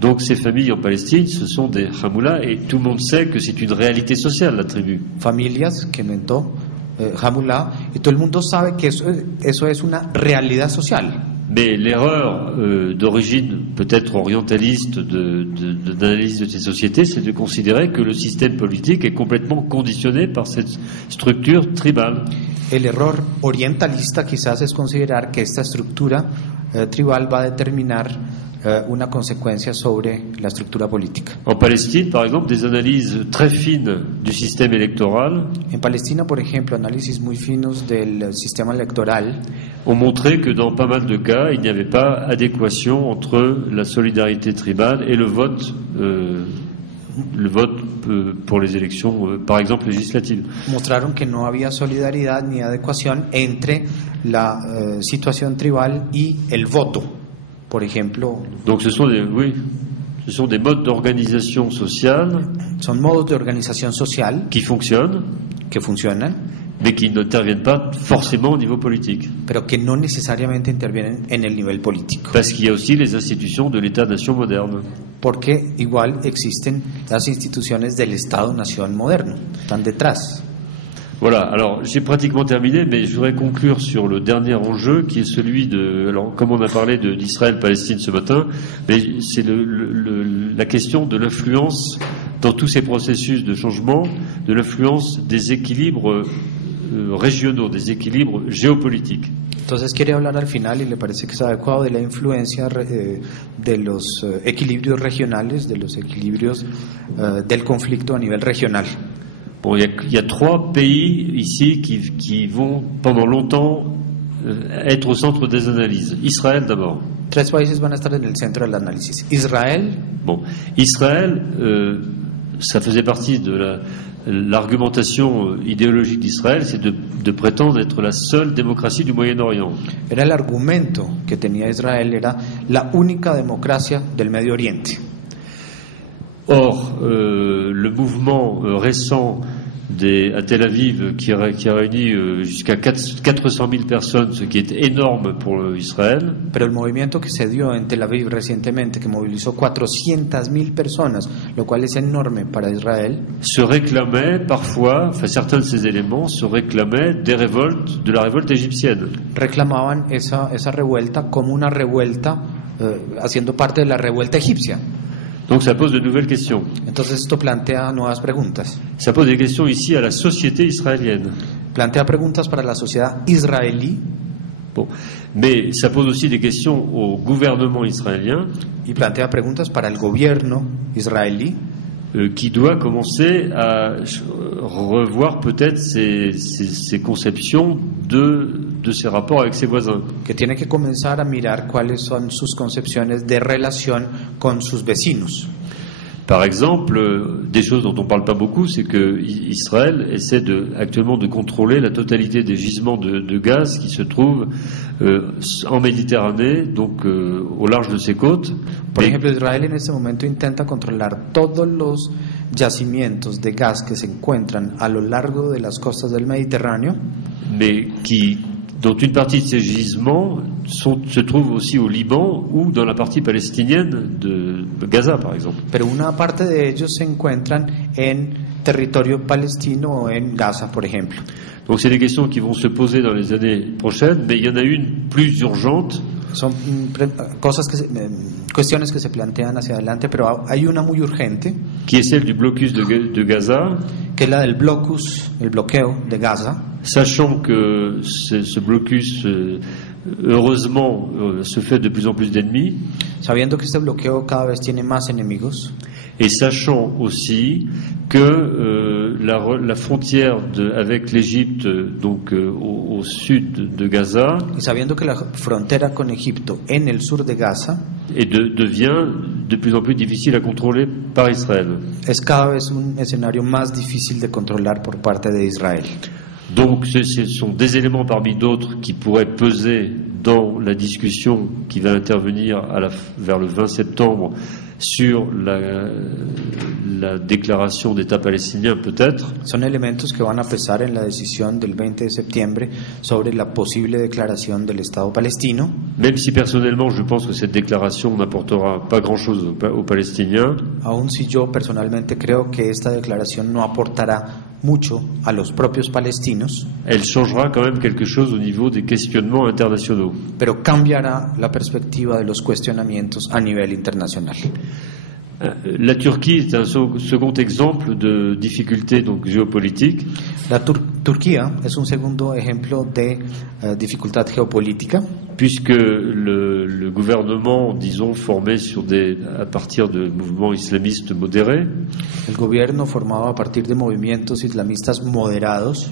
Donc ces familles en Palestine, ce sont des Hamoula, et tout le monde sait que c'est une réalité sociale, la tribu. Familias que inventó Hamoula, y todo el mundo sabe que eso es una realidad social. Mais l'erreur d'origine peut-être orientaliste d'analyse de ces sociétés, c'est de considérer que le système politique est complètement conditionné par cette structure tribale. El error orientalista quizás es considerar que esta estructura tribal va a determinar una consecuencia sobre la estructura política. En Palestine, par exemple, des analyses très fines du système électoral En Palestina, por ejemplo, análisis muy finos del sistema electoral ont montré que dans pas mal de cas, il n'y avait pas adéquation entre la solidarité tribale et le vote pour les élections, par exemple législatives. Mostraron que no había solidaridad ni adecuación entre la situación tribal y el voto, por ejemplo. Donc ce sont des modes d'organisation sociale. Son modos de organización social qui fonctionnent, mais qui n'interviennent pas forcément au niveau politique. Pero que no necesariamente intervienen en el nivel político. Parce qu'il y a aussi les institutions de l'État-nation moderne. Porque igual existen las instituciones del Estado-nación moderno, están detrás. Voilà, alors j'ai pratiquement terminé, mais je voudrais conclure sur le dernier enjeu qui est celui de... Alors, comme on a parlé d'Israël-Palestine ce matin, mais c'est la question de l'influence dans tous ces processus de changement, de l'influence des équilibres regionaux, des équilibres géopolitiques. Entonces quiere hablar al final, y le parece que es adecuado, de la influencia de los equilibrios regionales, de los equilibrios del conflicto a nivel regional. Bon, il y a 3 pays ici qui vont pendant longtemps être au centre des analyses. Israël d'abord. 3 países van a estar en el centro del análisis. Israel. Bon, Israël, ça faisait partie de l'argumentation idéologique d'Israël, c'est de prétendre être la seule démocratie du Moyen-Orient. Era el argumento que tenía Israel, era la única democracia del Medio Oriente. Or, le mouvement récent à Tel Aviv qui a réuni jusqu'à 400 000 personnes, ce qui est énorme pour Israël. Pero el movimiento que se dio en Tel Aviv recientemente, que movilizó 400.000 personas, lo cual es enorme para Israel, se réclamait parfois, enfin certains de ces éléments se réclamaient de la révolte égyptienne. Reclamaban esa revuelta como una revuelta, haciendo parte de la revuelta egipcia. Donc ça pose de nouvelles questions. Entonces esto plantea nuevas preguntas. Ça pose des questions ici à la société israélienne. Plantea preguntas para la sociedad israelí. Bon. Mais ça pose aussi des questions au gouvernement israélien. Y plantea preguntas para el gobierno israelí. Qui doit commencer à revoir peut-être ses conceptions de ses rapports avec ses voisins. Que tiene que comenzar a mirar cuáles son sus concepciones de relación con sus vecinos. Par exemple, des choses dont on ne parle pas beaucoup, c'est que Israël essaie actuellement de contrôler la totalité des gisements de gaz qui se trouvent en Méditerranée, donc au large de ses côtes. Por ejemplo, Israel en este momento intenta controlar todos los yacimientos de gas que se encuentran a lo largo de las costas del Mediterráneo, mais dont une partie de ces gisements se trouve aussi au Liban ou dans la partie palestinienne de Gaza, par exemple. Pero una parte de ellos se encuentran en territorio palestino o en Gaza, por ejemplo. Donc c'est des questions qui vont se poser dans les années prochaines, mais il y en a une plus urgente. Son cuestiones que se plantean hacia adelante, pero hay una muy urgente, Qui est celle du blocus de Gaza, que es la del blocus, el bloqueo de Gaza, sachant que ce blocus, heureusement, se fait de plus en plus d'ennemis, sabiendo que este bloqueo cada vez tiene más enemigos, et sachant aussi que la frontière avec l'Égypte, donc au sud de Gaza, y sabiendo que la frontera con Egipto en el sur de Gaza devient de plus en plus difficile à contrôler par Israël. es cada vez un escenario más difícil de controlar por parte de Israel. Donc ce sont des éléments parmi d'autres qui pourraient peser dans la discussion qui va intervenir vers le 20 septembre sur la déclaration d'État palestinien, peut-être. Son elementos que van a pesar en la decisión del 20 de septiembre sobre la posible declaración del Estado palestino. Même si personnellement je pense que cette déclaration n'apportera pas grand-chose aux Palestiniens. Aun si yo personalmente creo que esta declaración no aportará mucho a los propios palestinos, Elle changera quand même quelque chose au niveau des questionnements internationaux. pero cambiará la perspectiva de los cuestionamientos a nivel internacional. La Turquie est un second exemple de difficulté donc géopolitique. La Turquía es un segundo ejemplo de dificultad geopolítica, Puisque le gouvernement, disons, formé à partir de mouvements islamistes modérés, el gobierno formado a partir de movimientos islamistas moderados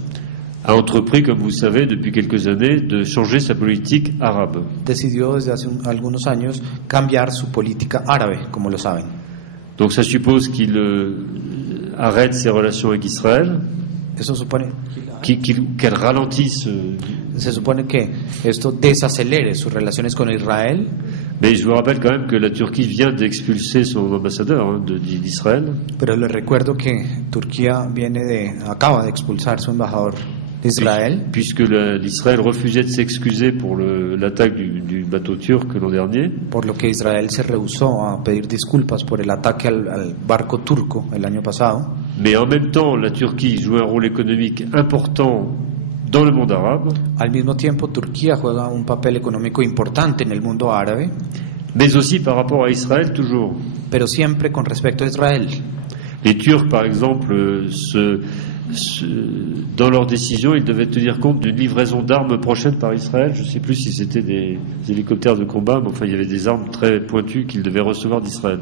a entrepris, comme vous savez, depuis quelques années, de changer sa politique arabe. decidió desde hace algunos años cambiar su política árabe, como lo saben. Donc ça suppose qu'il arrête ses relations avec Israël, Eso supone, qu'elle ralentisse. se supone que esto desacelere sus relaciones con Israel, Mais je vous rappelle quand même que la Turquie vient d'expulser son ambassadeur d'Israël. pero les recuerdo que Turquía acaba de expulsar su embajador de Israel, Puisque l'Israël refusait de s'excuser pour l'attaque du bateau turc l'an dernier. por lo que Israel se rehusó a pedir disculpas por el ataque al barco turco el año pasado. Mais en même temps, la Turquie joue un rôle économique important dans le monde arabe, Al mismo tiempo, Turquía juega un papel económico importante en el mundo árabe, mais aussi par rapport à Israël toujours. pero siempre con respecto a Israel. Les Turcs, par exemple, dans leur décision, ils devaient tenir compte d'une livraison d'armes prochaine par Israël. Je ne sais plus si c'était des hélicoptères de combat, mais enfin, il y avait des armes très pointues qu'ils devaient recevoir d'Israël.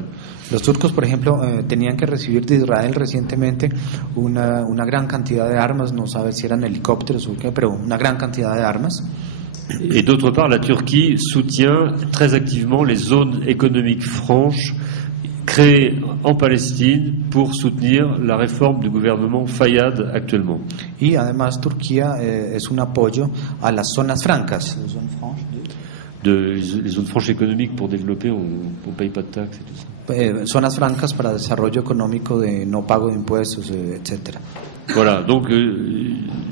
Los turcos, por ejemplo, tenían que recibir de Israel recientemente una gran cantidad de armas, no sabe si eran helicópteros o qué, pero una gran cantidad de armas. Et d'autre part, la Turquie soutient très activement les zones économiques franches créées en Palestine pour soutenir la réforme du gouvernement Fayyad actuellement. Y además Turquía es un apoyo a las zonas francas. Les zones franches économiques pour développer, on ne paye pas de taxes et tout ça. Zonas francas para desarrollo económico de no pago de impuestos, etcétera. Voilà, donc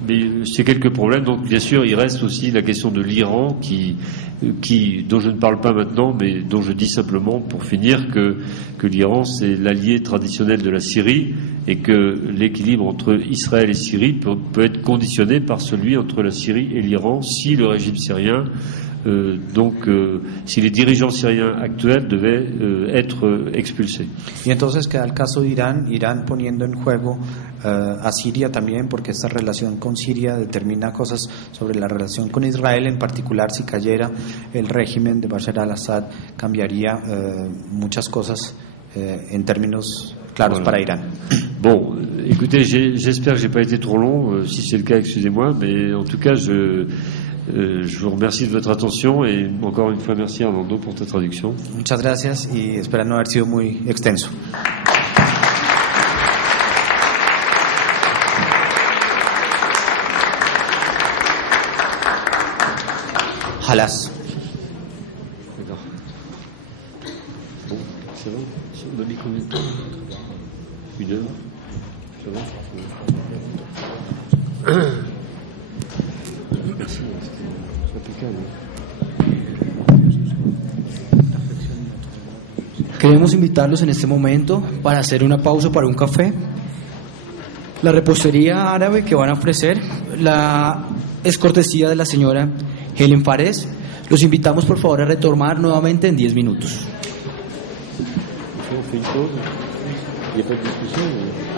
mais c'est quelques problèmes. Donc bien sûr, il reste aussi la question de l'Iran dont je ne parle pas maintenant, mais dont je dis simplement pour finir que l'Iran c'est l'allié traditionnel de la Syrie et que l'équilibre entre Israël et Syrie peut être conditionné par celui entre la Syrie et l'Iran si le régime syrien si les dirigeants syriens actuels devaient être expulsés. Y entonces queda el caso de Irán poniendo en juego a Siria también, porque esta relación con Siria determina cosas sobre la relación con Israel, en particular si cayera el régimen de Bashar al-Assad, cambiaría muchas cosas en términos claros para Irán. Bon, écoutez, j'espère que j'ai pas été trop long. Si c'est le cas, excusez-moi, mais en tout cas, je vous remercie de votre attention et encore une fois merci Armando pour ta traduction. Muchas gracias y espero no haber sido muy extenso. Halas. D'accord. Bon, c'est bon. On a mis combien de temps? 1 heure. Ça va? Merci, c'est impeccable. Queremos invitarlos en este momento para hacer una pausa para un café. La repostería árabe que van a ofrecer es cortesía de la señora Helen Fares. Los invitamos por favor a retomar nuevamente en 10 minutos. On fait une pause. Il n'y a pas de discussion.